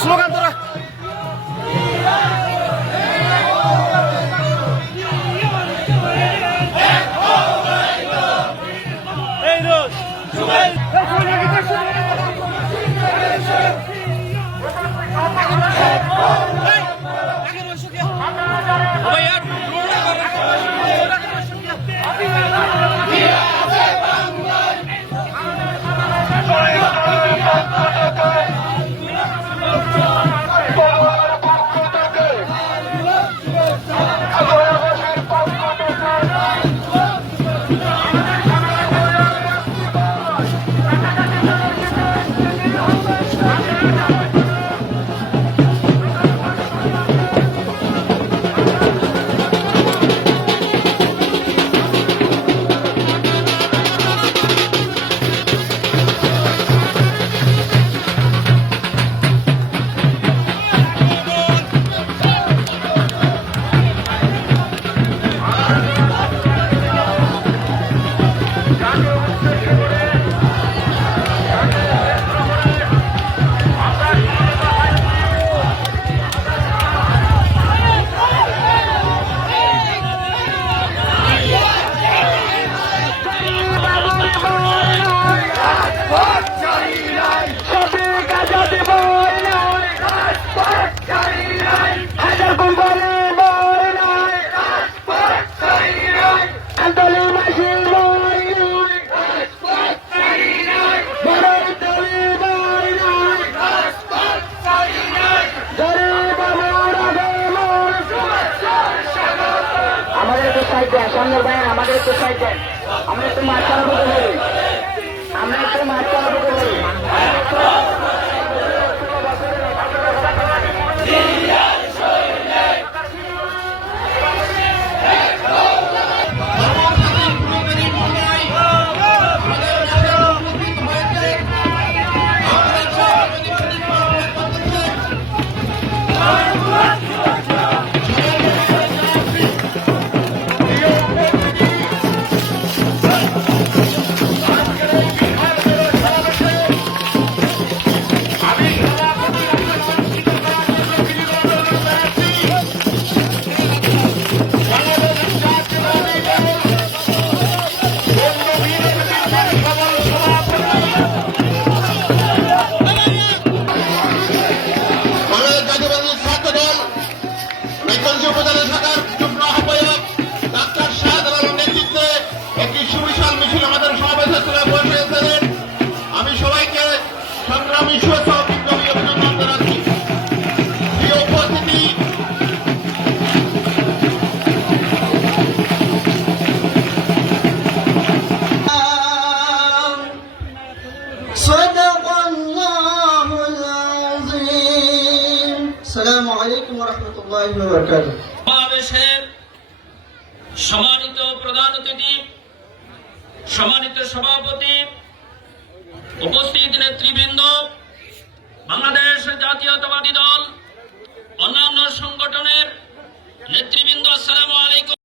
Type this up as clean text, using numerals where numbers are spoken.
Slogan তোরা সামনের ভাই আমাদের একটু সাইড দেন, আমরা একটু মাঠ চালাবো বলি, আমরা একটু মাঠ চালাবো বলি। আমি সবাইকে সংগ্রামী শুভেচ্ছা ও বিপ্লবী অভিনন্দন জানাচ্ছি। প্রিয় উপস্থিতি, আসসালামু আলাইকুম ওয়া রাহমাতুল্লাহি ওয়া বারাকাতুহু। সমাবেশের সম্মানিত প্রধান অতিথি, সম্মানিত সভাপতি, উপস্থিত নেতৃবৃন্দ, বাংলাদেশ জাতীয়তাবাদী